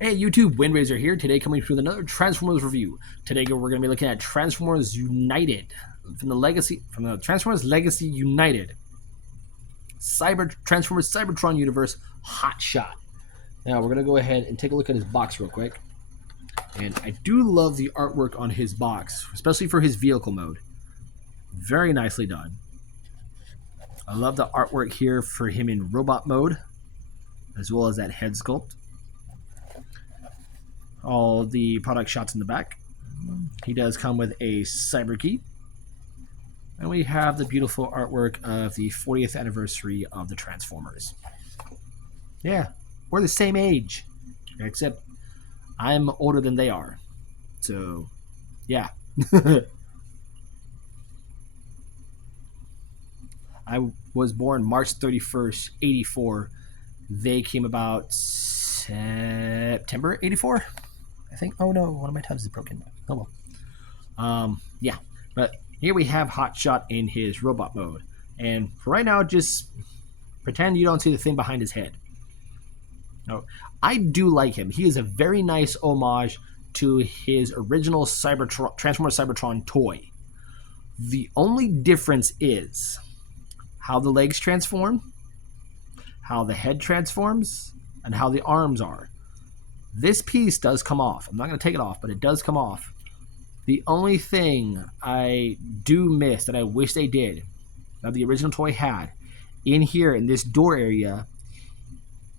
Hey YouTube, Windraiser here. Today coming through with another Transformers review. Today we're going to be looking at Transformers United from the Transformers Legacy United Transformers Cybertron universe Hotshot. Now we're going to go ahead and take a look at his box real quick. And I do love the artwork on his box, especially for his vehicle mode. Very nicely done. I love the artwork here for him in robot mode, as well as that head sculpt. All the product shots in the back. He does come with a cyber key. And we have the beautiful artwork of the 40th anniversary of the Transformers. Yeah, we're the same age, except I'm older than they are. So, yeah. I was born March 31st, 84. They came about September 84. I think. Oh no, one of my tabs is broken. Oh well. Yeah, but here we have Hotshot in his robot mode, and for right now, just pretend you don't see the thing behind his head. No, I do like him. He is a very nice homage to his original Transformers Cybertron toy. The only difference is how the legs transform, how the head transforms, and how the arms are. This piece does come off. I'm not going to take it off, but it does come off. The only thing I do miss that I wish they did, that the original toy had, in here in this door area,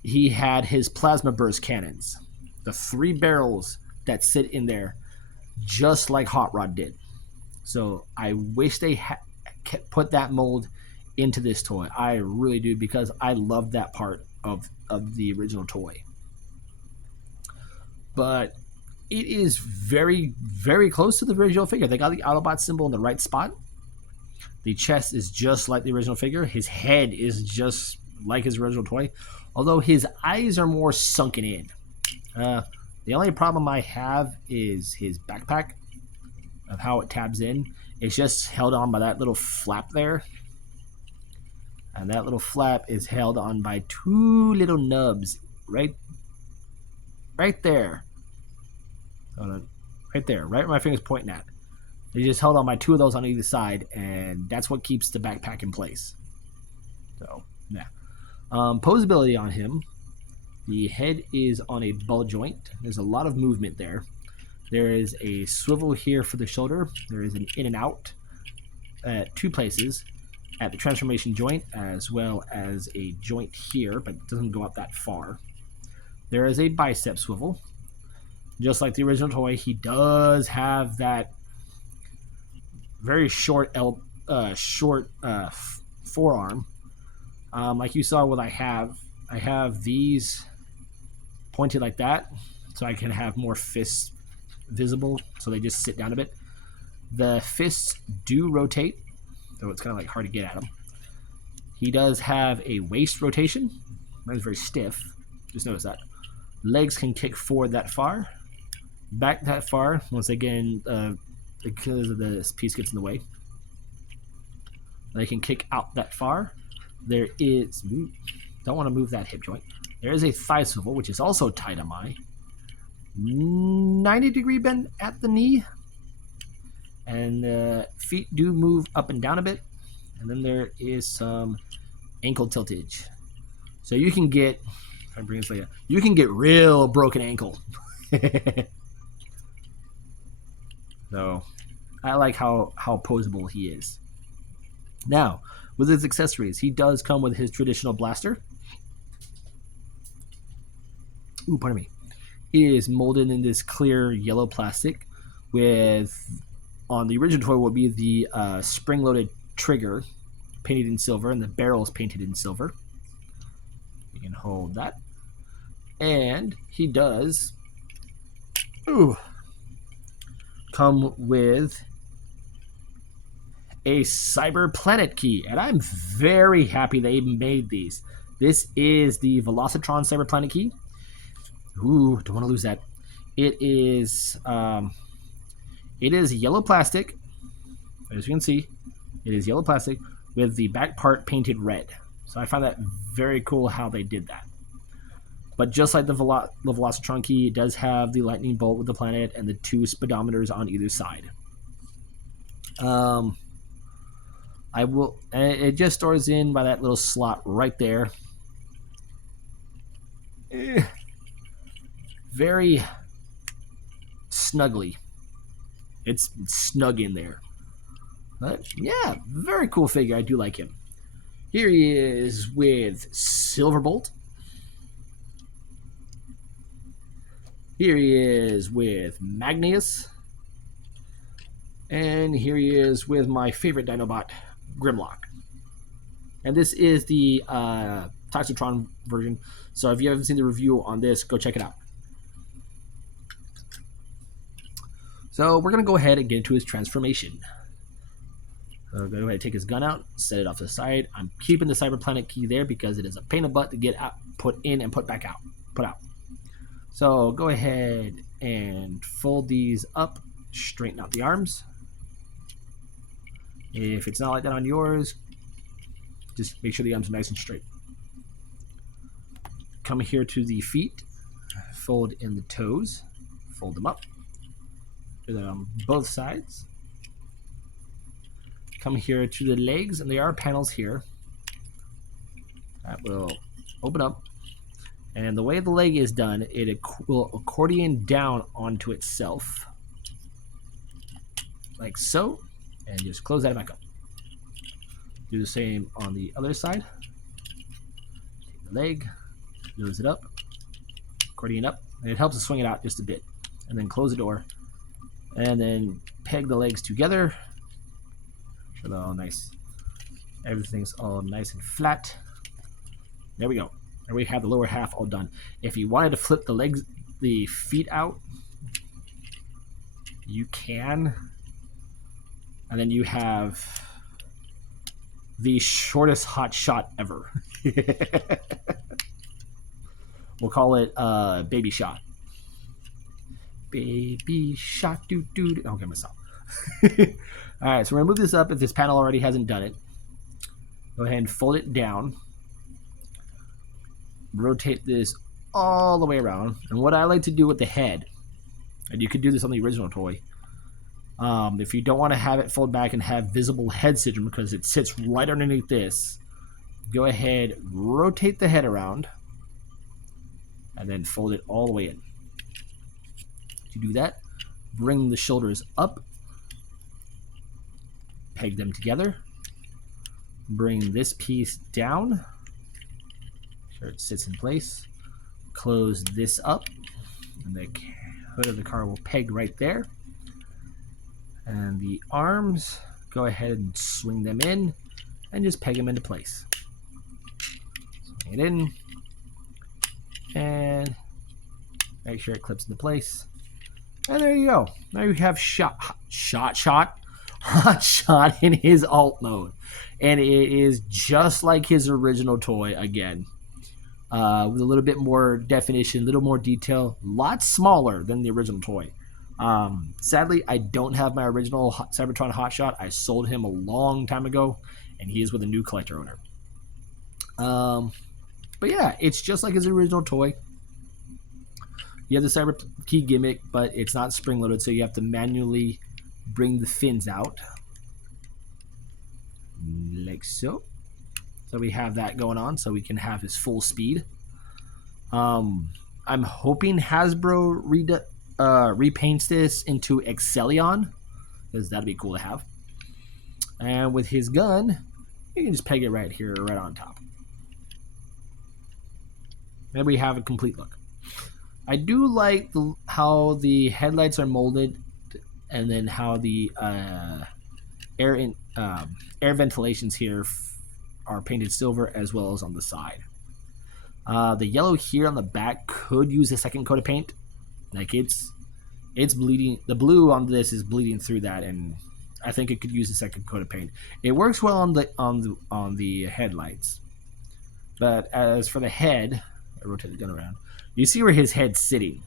he had his plasma burst cannons. The 3 barrels that sit in there, just like Hot Rod did. So I wish they put that mold into this toy. I really do, because I love that part of the original toy. But it is very, very close to the original figure. They got the Autobot symbol in the right spot. The chest is just like the original figure. His head is just like his original toy, although his eyes are more sunken in. The only problem I have is his backpack, of how it tabs in. It's just held on by that little flap there. And that little flap is held on by 2 little nubs right there. Right there, right where my finger's pointing at. They just held on by 2 of those on either side, and that's what keeps the backpack in place. So, yeah. Posability on him. The head is on a ball joint. There's a lot of movement there. There is a swivel here for the shoulder. There is an in and out at 2 places. At the transformation joint, as well as a joint here, but it doesn't go up that far. There is a bicep swivel. Just like the original toy, he does have that very short forearm. Like you saw what I have these pointed like that, so I can have more fists visible, so they just sit down a bit. The fists do rotate, so it's kind of like hard to get at them. He does have a waist rotation. That is very stiff. Just notice that. Legs can kick forward that far, back that far. Once again, because of this piece gets in the way, they can kick out that far. There is, don't want to move that hip joint. There is a thigh swivel, which is also tight on my 90-degree bend at the knee. And the feet do move up and down a bit. And then there is some ankle tiltage. So you can get, if I bring this later, you can get real broken ankle. So I like how posable he is. Now, with his accessories, he does come with his traditional blaster. Ooh, pardon me. He is molded in this clear yellow plastic with, on the original toy, would be the spring-loaded trigger painted in silver, and the barrels painted in silver. You can hold that. And he does come with a Cyber Planet key, and I'm very happy they made these. This is the Velocitron Cyber Planet key. Ooh, don't want to lose that. It is yellow plastic, as you can see. It is yellow plastic with the back part painted red. So I find that very cool how they did that. But just like the Velocitron key, it does have the lightning bolt with the planet and the 2 speedometers on either side. I will. It just stores in by that little slot right there. Very snugly. It's snug in there. But yeah, very cool figure. I do like him. Here he is with Silverbolt. Here he is with Magnus. And here he is with my favorite Dinobot, Grimlock. And this is the Cybertron version. So if you haven't seen the review on this, go check it out. So we're going to go ahead and get into his transformation. So go ahead and take his gun out, set it off to the side. I'm keeping the Cyber Planet key there because it is a pain in the butt to get out, put in and put back out. Put out. So go ahead and fold these up, straighten out the arms. If it's not like that on yours, just make sure the arms are nice and straight. Come here to the feet, fold in the toes, fold them up. Do that on both sides. Come here to the legs, and there are panels here that will open up. And the way the leg is done, it will accordion down onto itself, like so, and just close that back up. Do the same on the other side. Take the leg, close it up, accordion up, and it helps to swing it out just a bit. And then close the door, and then peg the legs together. So they're all nice. Everything's all nice and flat. There we go. There we have the lower half all done. If you wanted to flip the legs, the feet out, you can. And then you have the shortest Hotshot ever. We'll call it Baby Shot. Baby Shot, doo doo. Okay, myself. All right, so we're gonna move this up if this panel already hasn't done it. Go ahead and fold it down. Rotate this all the way around. And what I like to do with the head, and you could do this on the original toy, if you don't want to have it fold back and have visible head syndrome because it sits right underneath this, go ahead, rotate the head around, and then fold it all the way in. To do that, bring the shoulders up, peg them together, bring this piece down, make sure it sits in place, close this up, and the hood of the car will peg right there. And the arms, go ahead and swing them in and just peg them into place. Swing it in and make sure it clips into place. And there you go. Now you have Hotshot in his alt mode. And it is just like his original toy again. With a little bit more definition, a little more detail, lots smaller than the original toy. Sadly, I don't have my original Cybertron Hotshot. I sold him a long time ago, and he is with a new collector owner. But yeah, it's just like his original toy. You have the Cyber Key gimmick, but it's not spring-loaded, so you have to manually bring the fins out. Like so. So we have that going on, so we can have his full speed. I'm hoping Hasbro repaints this into Excellion, because that'd be cool to have. And with his gun, you can just peg it right here, right on top. Then we have a complete look. I do like how the headlights are molded, and then how the air ventilations here are painted silver, as well as on the side. The yellow here on the back could use a second coat of paint. Like it's bleeding. The blue on this is bleeding through that, and I think it could use a second coat of paint. It works well on the headlights, but as for the head, I rotate the gun around. You see where his head's sitting,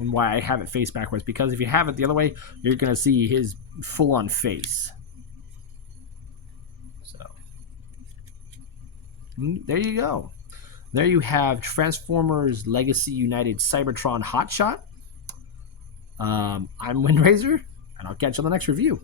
and why I have it face backwards. Because if you have it the other way, you're gonna see his full-on face. So there you go. There you have Transformers Legacy United Cybertron Hotshot. I'm Windrazor, and I'll catch you on the next review.